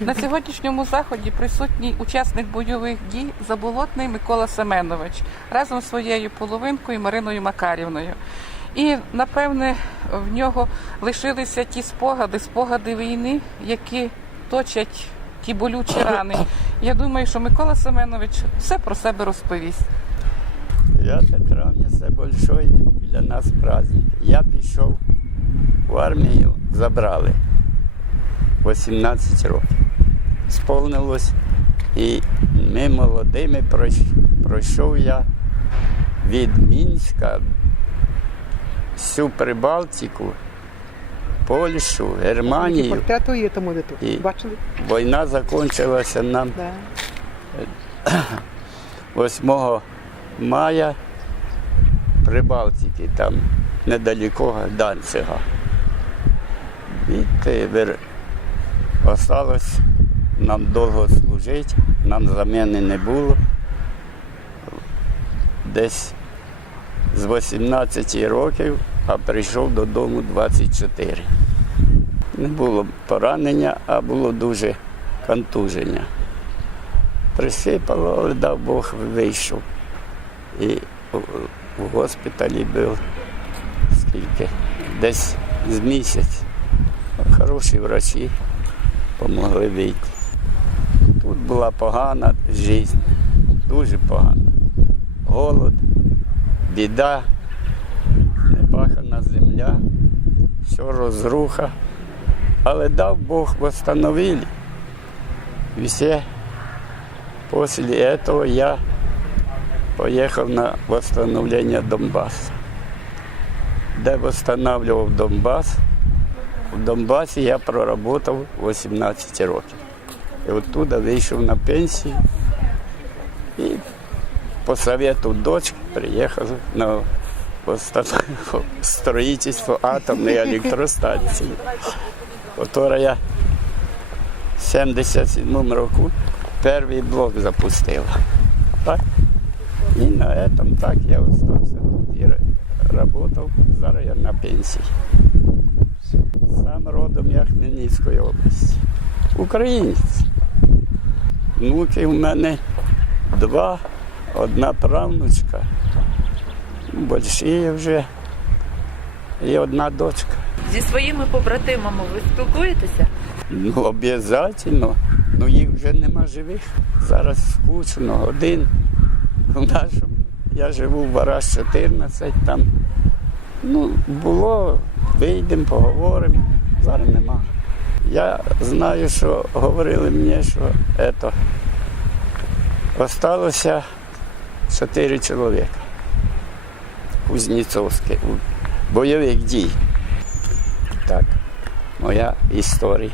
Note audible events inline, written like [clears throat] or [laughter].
На сьогоднішньому заході присутній учасник бойових дій Заболотний Микола Семенович разом з своєю половинкою Мариною Макарівною. І напевне в нього лишилися ті спогади, спогади війни, які точать ті болючі рани. Я думаю, що Микола Семенович все про себе розповість. 9 травня це большой для нас праздник. Я пішов в армію, забрали 18 років. Сповнилось, і ми молодими пройшов я від Мінська всю Прибалтику, Польщу, Германію. І- Війна закінчилася нам [clears throat] 8 мая при Балтиці, там недалеко Данцига. Вир... осталось нам довго служити, нам заміни не було. Десь з 18 років, а прийшов додому 24. Не було поранення, а було дуже контуження присипало, але дав Бог вийшов. І в госпіталі був скільки? Десь з місяць. Хороші врачі допомогли вийти. Тут була погана життя, дуже погана. Голод, біда, непахана земля, все розруха. Але дав Бог восстановили. І все После этого я поехал на восстановление Донбасса. Де восстанавливал Донбас. В Донбасі я проработав 18 років. І оттуда вийшов на пенсію і по совету дочки приїхав на строительство атомної електростанції, яка я в 77 року перший блок запустила. Так? І на этом так я остався тут і працював. Зараз я на пенсії. Родом я Хмельницької області. Українець. Внуки в мене два, одна правнучка, больші вже, і одна дочка. Зі своїми побратимами ви спілкуєтеся? Ну, обов'язково. Ну їх вже нема живих. Зараз скучно, один. У нашому. Я живу в Бараш 14 там. Ну, було, вийдемо, поговоримо. Зараз нема. Я знаю, що говорили мені, що ето, осталося чотири чоловіка. Кузнєцовське, бойових дій. Так, моя історія.